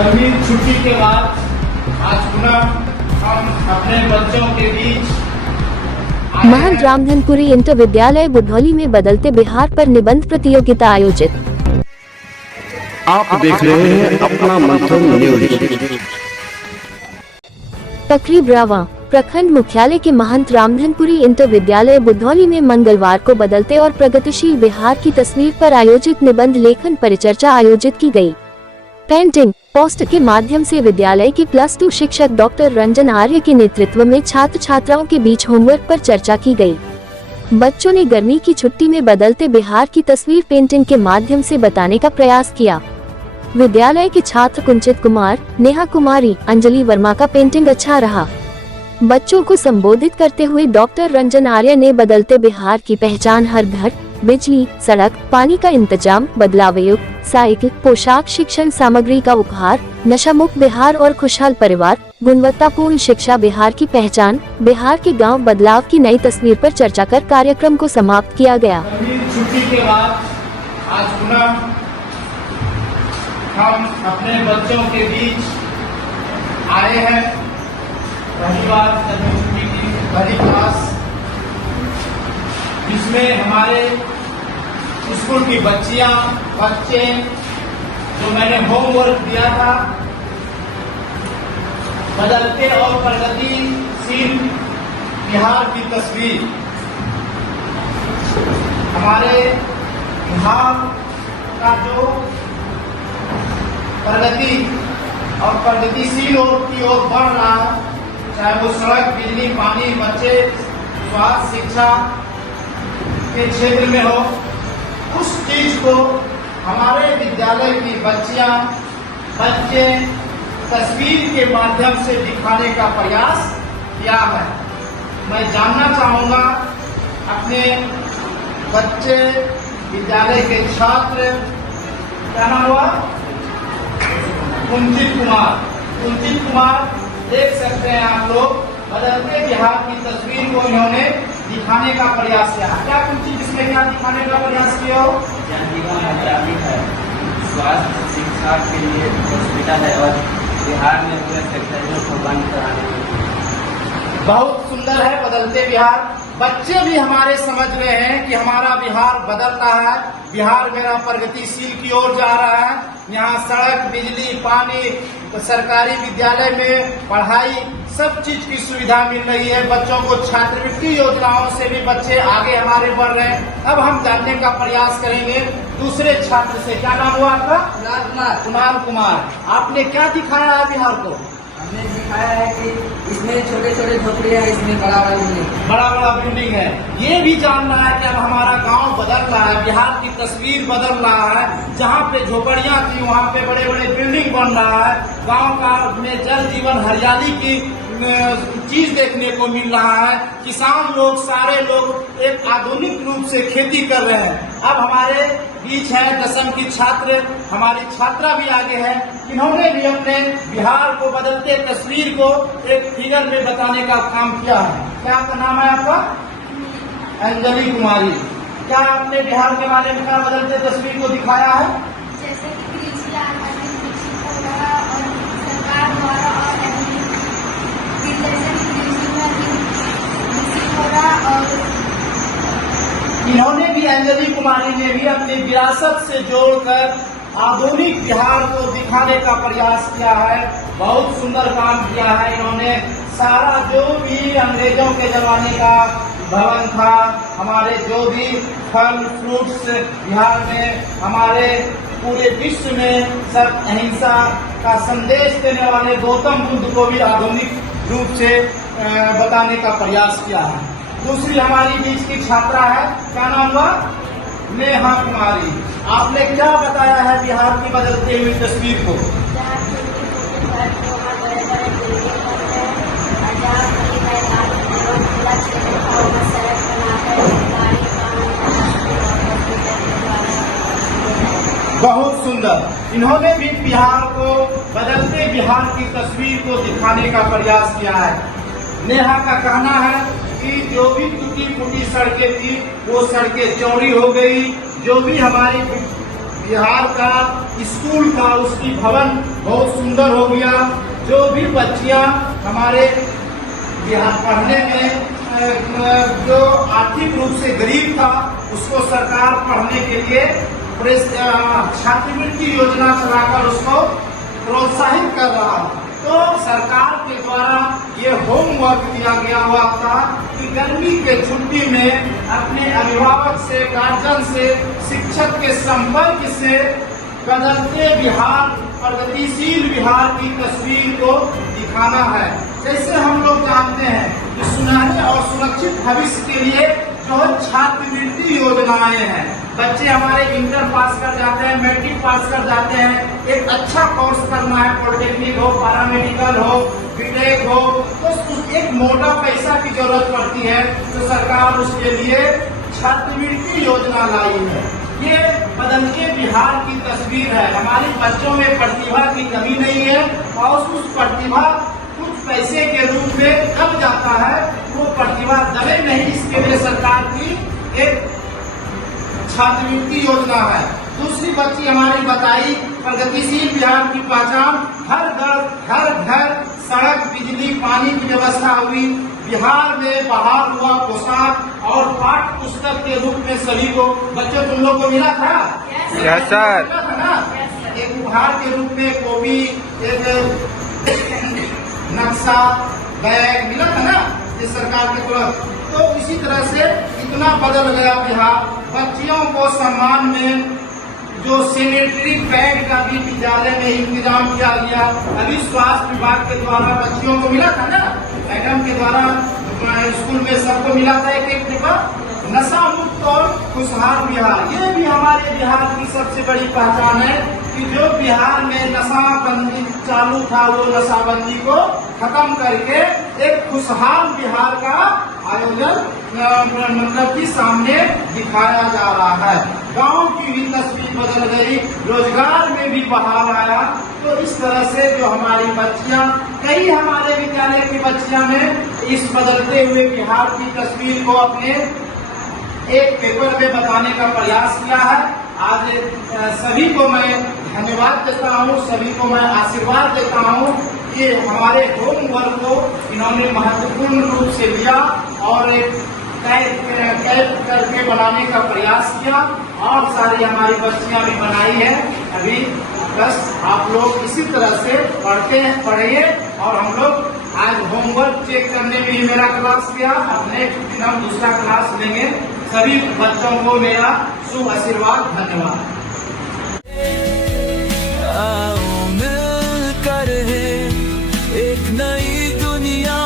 गर्मी छुट्टी के बाद आज पुनः हम अपने बच्चों के बीच महंत रामधनपुरी इंटर विद्यालय बुधौली में बदलते बिहार पर निबंध प्रतियोगिता आयोजित। आप देख रहे हैं अपना मंथन न्यूज। तकरीब रावा प्रखंड मुख्यालय के महंत रामधनपुरी इंटर विद्यालय बुधौली में मंगलवार को बदलते और प्रगतिशील बिहार की तस्वीर पर आयोजित निबंध लेखन परिचर्चा आयोजित की गई। पेंटिंग पोस्ट के माध्यम से विद्यालय के +2 शिक्षक डॉक्टर रंजन आर्य के नेतृत्व में छात्र छात्राओं के बीच होमवर्क पर चर्चा की गई। बच्चों ने गर्मी की छुट्टी में बदलते बिहार की तस्वीर पेंटिंग के माध्यम से बताने का प्रयास किया। विद्यालय के छात्र कुंचित कुमार, नेहा कुमारी, अंजलि वर्मा का पेंटिंग अच्छा रहा। बच्चों को संबोधित करते हुए डॉक्टर रंजन आर्य ने बदलते बिहार की पहचान हर घर, बिजली, सड़क, पानी का इंतजाम, बदलाव युग, साइकिल, पोशाक, शिक्षण सामग्री का उपहार, नशा मुक्त बिहार और खुशहाल परिवार, गुणवत्तापूर्ण शिक्षा बिहार की पहचान, बिहार के गांव बदलाव की नई तस्वीर पर चर्चा कर कार्यक्रम को समाप्त किया गया। छुट्टी के बाद आज पुनः हम अपने बच्चों के बीच आए हैं। पहली बार छुट्टी की पहली क्लास, जिसमें हमारे स्कूल की बच्चियां बच्चे जो मैंने होमवर्क दिया था, बदलते और प्रगतिशील बिहार की तस्वीर, हमारे बिहार का जो प्रगति और प्रगतिशील की ओर बढ़ रहा है, चाहे वो सड़क, बिजली, पानी, बच्चे, स्वास्थ्य, शिक्षा के क्षेत्र में हो, उस चीज को हमारे विद्यालय की बच्चियां बच्चे तस्वीर के माध्यम से दिखाने का प्रयास किया है। मैं जानना चाहूंगा अपने बच्चे विद्यालय के छात्र, क्या नाम हुआ? कुंचित कुमार, देख सकते हैं आप लोग, बदलते बिहार की तस्वीर को इन्होंने दिखाने का प्रयास किया। क्या कुंचित इसमें क्या दिखाने का प्रयास किया हो? स्वास्थ्य शिक्षा के लिए हॉस्पिटल है और बिहार में पूरे फैक्ट्रियों को बंद कराने के। बहुत सुंदर है बदलते बिहार। बच्चे भी हमारे समझ रहे हैं कि हमारा बिहार बदल रहा है, बिहार मेरा प्रगतिशील की ओर जा रहा है। यहाँ सड़क, बिजली, पानी, सरकारी विद्यालय में पढ़ाई, सब चीज की सुविधा मिल रही है। बच्चों को छात्रवृत्ति योजनाओं से भी बच्चे आगे हमारे बढ़ रहे हैं। अब हम जानने का प्रयास करेंगे दूसरे छात्र से। क्या नाम हुआ आपका? कुमार, आपने क्या दिखाया है बिहार को? हमने दिखाया है कि इसमें छोटे छोटे झोपड़ियाँ, इसमें बड़ा बिल्डिंग है। ये भी जानना है कि अब हमारा गांव बदल रहा है, बिहार की तस्वीर बदल रहा है। जहाँ पे झोपड़ियाँ थी वहाँ पे बड़े बड़े बिल्डिंग बन रहा है। गांव का में जल जीवन, हरियाली की चीज देखने को मिल रहा है। किसान लोग, सारे लोग एक आधुनिक रूप से खेती कर रहे हैं। अब हमारे बीच है 10वीं की छात्र, हमारी छात्रा भी आगे है। इन्होंने भी अपने बिहार को बदलते तस्वीर को एक फिगर में बताने का काम किया है। क्या आपका नाम है? आपका? अंजलि कुमारी। क्या आपने बिहार के बारे में क्या बदलते तस्वीर को दिखाया है? जैसे कि कृषि आधारित विकसित हो रहा और सरकार द्वारा और इन्होंने भी, अंजलि कुमारी ने भी अपनी विरासत से जोड़कर आधुनिक बिहार को दिखाने का प्रयास किया है। बहुत सुंदर काम किया है इन्होंने। सारा जो भी अंग्रेजों के जमाने का भवन था, हमारे जो भी फल फ्रूट्स बिहार में, हमारे पूरे विश्व में सब अहिंसा का संदेश देने वाले गौतम बुद्ध को भी आधुनिक रूप से बताने का प्रयास किया है। दूसरी हमारी बीच की छात्रा है, क्या नाम हुआ? नेहा कुमारी। आपने क्या बताया है बिहार की बदलती हुई तस्वीर को? बहुत सुंदर। इन्होंने भी बिहार को, बदलते बिहार की तस्वीर को दिखाने का प्रयास किया है। नेहा का कहना है कि जो भी टूटी फूटी सड़कें थी वो सड़कें चौड़ी हो गई। जो भी हमारी बिहार का स्कूल था उसकी भवन बहुत सुंदर हो गया। जो भी बच्चियां हमारे बिहार पढ़ने में जो आर्थिक रूप से गरीब था उसको सरकार पढ़ने के लिए छात्रवृत्ति योजना चलाकर उसको प्रोत्साहित कर रहा है। तो सरकार के द्वारा ये होमवर्क दिया गया हुआ था कि गर्मी के छुट्टी में अपने अभिभावक से, गार्जियन से, शिक्षक के संपर्क से बदलते बिहार, प्रगतिशील बिहार की तस्वीर को दिखाना है। जैसे हम लोग जानते हैं कि सुनहरे और सुरक्षित भविष्य के लिए जो छात्रवृत्ति योजनाएं हैं, बच्चे हमारे इंटर पास कर जाते हैं, मैट्रिक पास कर जाते हैं, एक अच्छा कोर्स करना है, पॉलिटेक्निक हो, पैरामेडिकल हो, बीटेक हो, तो एक मोटा पैसा की जरूरत पड़ती है। तो सरकार उसके लिए छात्रवृत्ति योजना लाई है। ये बदलते बिहार की तस्वीर है। हमारे बच्चों में प्रतिभा की कमी नहीं है और उस प्रतिभा कुछ पैसे के रूप में कम जाता है, वो प्रतिभा दबे नहीं, इसके लिए सरकार की एक छात्रवृत्ति योजना है। दूसरी बच्ची हमारी बताई प्रगतिशील बिहार की पहचान, हर घर सड़क, बिजली, पानी की व्यवस्था हुई। बिहार में बहाल हुआ पोशाक और पाठ्य पुस्तक के रूप में सभी को, बच्चों तुम लोग को मिला था? Yes sir. मिला था ना? एक उपहार के रूप में कॉपी, एक नक्शा, बैग मिला था ना इस सरकार की तरफ। तो इसी तरह से इतना बदल गया बिहार। बच्चियों को सम्मान में जो सैनिटरी पैड का भी विद्यालय में इंतजाम किया गया। अभी स्वास्थ्य विभाग के द्वारा बच्चियों को मिला था ना, मैडम के द्वारा स्कूल में सबको मिला था एक डिब्बा। नशा मुक्त और खुशहाल बिहार, ये भी हमारे बिहार की सबसे बड़ी पहचान है कि जो बिहार में नशाबंदी चालू था वो नशाबंदी को खत्म करके एक खुशहाल बिहार का आयोजन मतलब कि सामने दिखाया जा रहा है। गांव की भी तस्वीर बदल गई, रोजगार में भी बहाव आया। तो इस तरह से जो हमारी बच्चियां, कई हमारे विद्यालय की बच्चियां ने इस बदलते हुए बिहार की तस्वीर को अपने एक पेपर में बताने का प्रयास किया है। आज सभी को मैं धन्यवाद देता हूँ, सभी को मैं आशीर्वाद देता हूँ कि हमारे होमवर्क को इन्होंने महत्वपूर्ण रूप से लिया और एक कैद करके बनाने का प्रयास किया और सारी हमारी बच्चियां भी बनाई है। अभी बस आप लोग इसी तरह से पढ़िए और हम लोग आज होमवर्क चेक करने में ही मेरा क्लास गया। अब नेक्स्ट दिन हम दूसरा क्लास लेंगे। सभी बच्चों को मेरा शुभ आशीर्वाद, धन्यवाद। आओ मिलकर है एक नई दुनिया